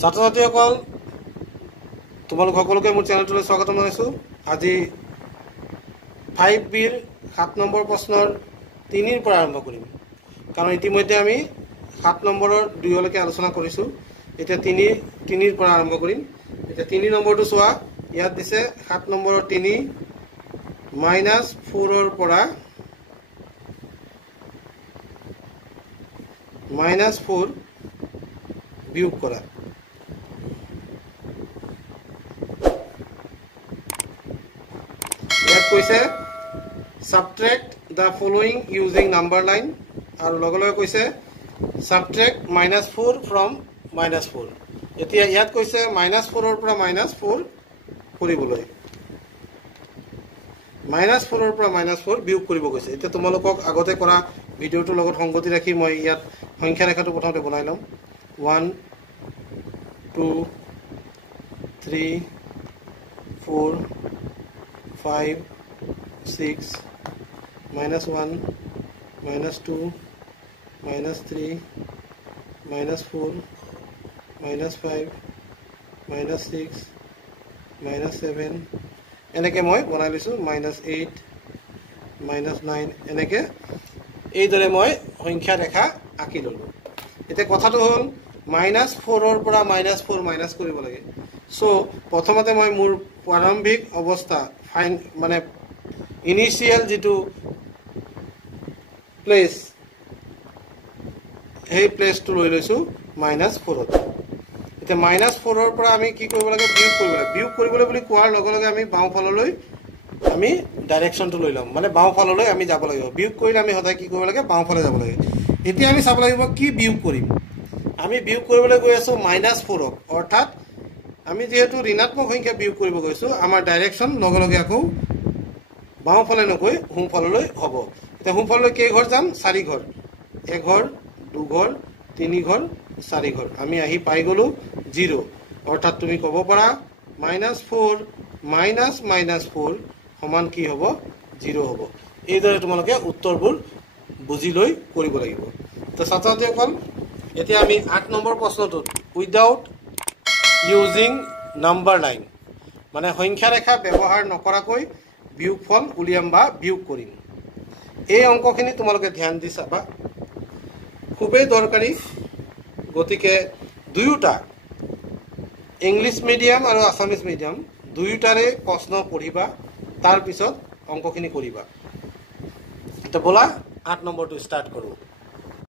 ছাত্ৰ ছাত্ৰীসকল তোমালোক সকলোকে মোৰ চেনেলটোলৈ স্বাগতম জনাইছোঁ। আজি 5Bৰ 7 নম্বৰ প্ৰশ্নৰ 3ৰ পৰা আৰম্ভ কৰিম, কাৰণ ইতিমধ্যে আমি 7 নম্বৰৰ 2লৈকে আলোচনা কৰিছোঁ। এতিয়া 3ৰ পৰা আৰম্ভ কৰিম। এতিয়া 3 নম্বৰটো চোৱা, ইয়াত দিছে 7 নম্বৰৰ 3 -4ৰ পৰা -4 বিয়োগ কৰা। ইয়াত কৈছে subtract the following using number line, আৰু লগে লগে কৈছে subtract -4 from -4। এতিয়া ইয়াত কৈছে -4ৰ পৰা -4 কৰিবলৈ, -4ৰ পৰা -4 বিয়োগ কৰিব কৈছে। এতিয়া তোমালোকক আগতে কৰা ভিডিঅ'টোৰ লগত সংগতি ৰাখি মই ইয়াত সংখ্যা ৰেখাটো প্ৰথমতে বনাই লম। 1 2 3 4 5 6 -1 -2 -3 -4 -5 -6 -7 এনেকৈ মই বনাই লৈছোঁ। -8 -9 এনেকৈ এইদৰে মই সংখ্যা ৰেখা আঁকি ল'লোঁ। এতিয়া কথাটো হ'ল -4ৰ পৰা -4 মাইনাছ কৰিব লাগে। চ' প্ৰথমতে মই মোৰ প্ৰাৰম্ভিক অৱস্থা মানে ইনিচিয়েল যিটো প্লেচ, সেই প্লেচটো লৈ লৈছোঁ -4ত। এতিয়া -4ৰ পৰা আমি কি কৰিব লাগে, বিয়োগ কৰিব লাগে। বিয়োগ কৰিবলৈ বুলি কোৱাৰ লগে লগে আমি বাওঁফাললৈ আমি ডাইৰেকশ্যনটো লৈ ল'ম, মানে বাওঁফাললৈ আমি যাব লাগিব। বিয়োগ কৰিলে আমি সদায় কি কৰিব লাগে, বাওঁফালে যাব লাগে। এতিয়া আমি চাব লাগিব কি বিয়োগ কৰিম। আমি বিয়োগ কৰিবলৈ গৈ আছোঁ -4ক, অৰ্থাৎ আমি যিহেতু ঋণাত্মক সংখ্যা বিয়োগ কৰিব গৈছোঁ, আমাৰ ডাইৰেকশ্যন লগে লগে আকৌ বাওঁফালে নগৈ সোঁফাললৈ হ'ব। এতিয়া সোঁফাললৈ কেইঘৰ যাম, 4 ঘৰ। 1 ঘৰ 2 ঘৰ 3 ঘৰ 4 ঘৰ। আমি আহি পাই গ'লোঁ 0, অৰ্থাৎ তুমি ক'ব পাৰা -4 -4 সমান কি হ'ব, 0 হ'ব। এইদৰে তোমালোকে উত্তৰবোৰ বুজি লৈ কৰিব লাগিব। তো ছাত্ৰ ছাত্ৰীসকল, এতিয়া আমি 8 নম্বৰ প্ৰশ্নটোত উইদাউট ইউজিং নাম্বাৰ লাইন, মানে সংখ্যা ৰেখা ব্যৱহাৰ নকৰাকৈ বিয়োগফল উলিয়াম বা বিয়োগ কৰিম। এই অংকখিনি তোমালোকে ধ্যান দি চাবা, খুবেই দৰকাৰী। গতিকে দুয়োটা ইংলিছ মিডিয়াম আৰু আছামিজ মিডিয়াম দুয়োটাৰে প্ৰশ্ন পঢ়িবা, তাৰপিছত অংকখিনি কৰিবা। এতিয়া ব'লা 8 নম্বৰটো ষ্টাৰ্ট কৰোঁ।